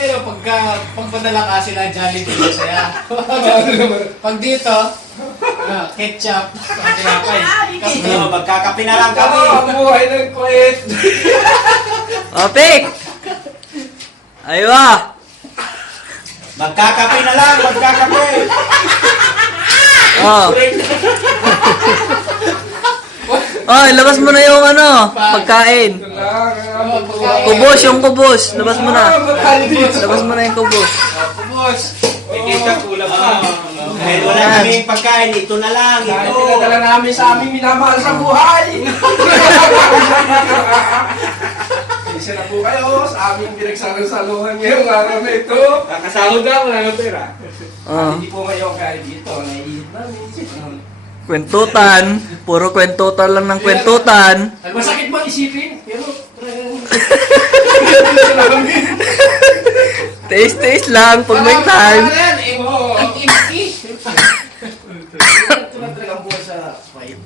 Pero pagpadala ka sila Jollibee masaya. Pag dito, ketchup, tinapay. Magkakape na lang kami. Buhay ng kulit. O, Pik! Aywa! Magkakape na lang, magkakape. Oh. Oh, labas mo na yung ano, pagkain. Kubos, yung kubos. Labas mo na. Labas mo na yung kubos. Kubos. May kita kulang pa. Dahil wala kaming pagkain, ito na lang, Dahil ito. pinadala namin sa aming minamahal sa buhay. Isa na po kayo sa aming pinagsalusaluhan ngayong araw na ito. Nakasahod na, wala ng pera. Oh. Hindi po kayo kaya dito. Naiihip namin. Kwentutan. Puro kwentutan lang ng kwentutan. Masakit ba isipin? Pero Taste lang pag may time. Ang empty. ito na talagang buhay sa fight.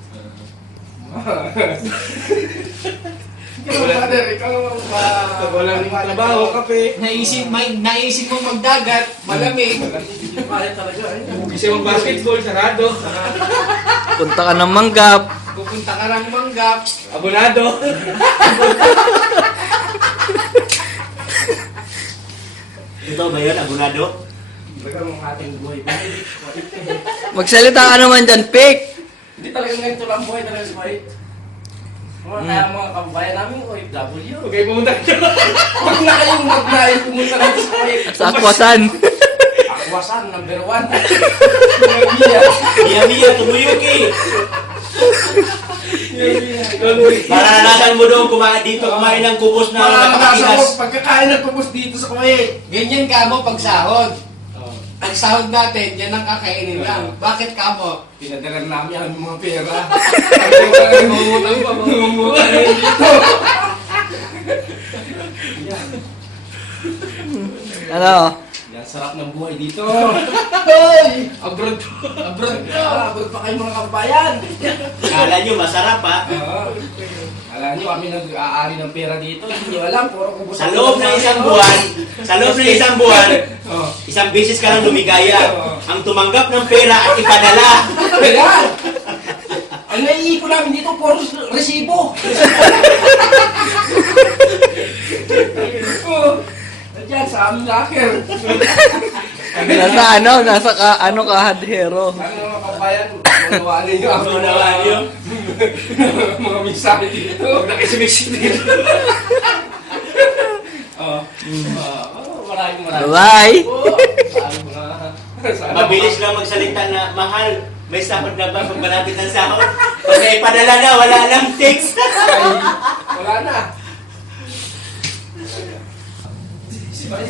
Ikaw ba? Walang trabaho, kape. Naisip mo magdagat, malamig. Kaya talaga. Kasi mag basketball, sarado. Punta ka ng Manggap. Pupunta ka ng Manggap. Abonado. Ito ba yun, abunado? Talagang ating buhay. Magsalita ka naman dyan, Pik. Hindi talagang ganito lang buhay talaga sa fight. Kaya mga kababayan namin, OFW. Okay, pumunta ka. Huwag na kayong pumunta natin sa fight. Sa Akwasan. Akwasan, number 1. Mia. Miya, tumuyuki. Maranasan mo doon kumain ng kubos na nakatinas. Pagkakain ng pupus dito sa Kuwait. Ganyan ka mo pag sahod. Ang sahod natin, yan ang kakainin lang. Bakit ka mo? Pinadalan namin ang mga pera. Ang mangungutang pa, mangungutang dito. Ano? Yan, sarap ng buhay dito. Hoy! Abroad. Abroad ka! Abroad pa kayo mga kabayan. Kala nyo, masarap ha? Alam nyo, kami nag-aari ng pera dito. Hindi nyo alam, puro kubos. Sa loob ng isang buwan, isang beses ka lang lumigaya. Ang tumanggap ng pera at ipadala. Kaya, ang naiipon namin dito, puro resibo. Diyan, sa aming locker. Nasa ano? Nasa kahadhero. Ano mga kabayan, unawaan ninyo ang Unawaan nyo. mga mensahe dito. Nakisimiksik dito. Maraming. Bye-bye. Mabilis lang magsalita na, mahal, may sahod na ba pag malapit ng sahod? Pag may padala na, wala nang text.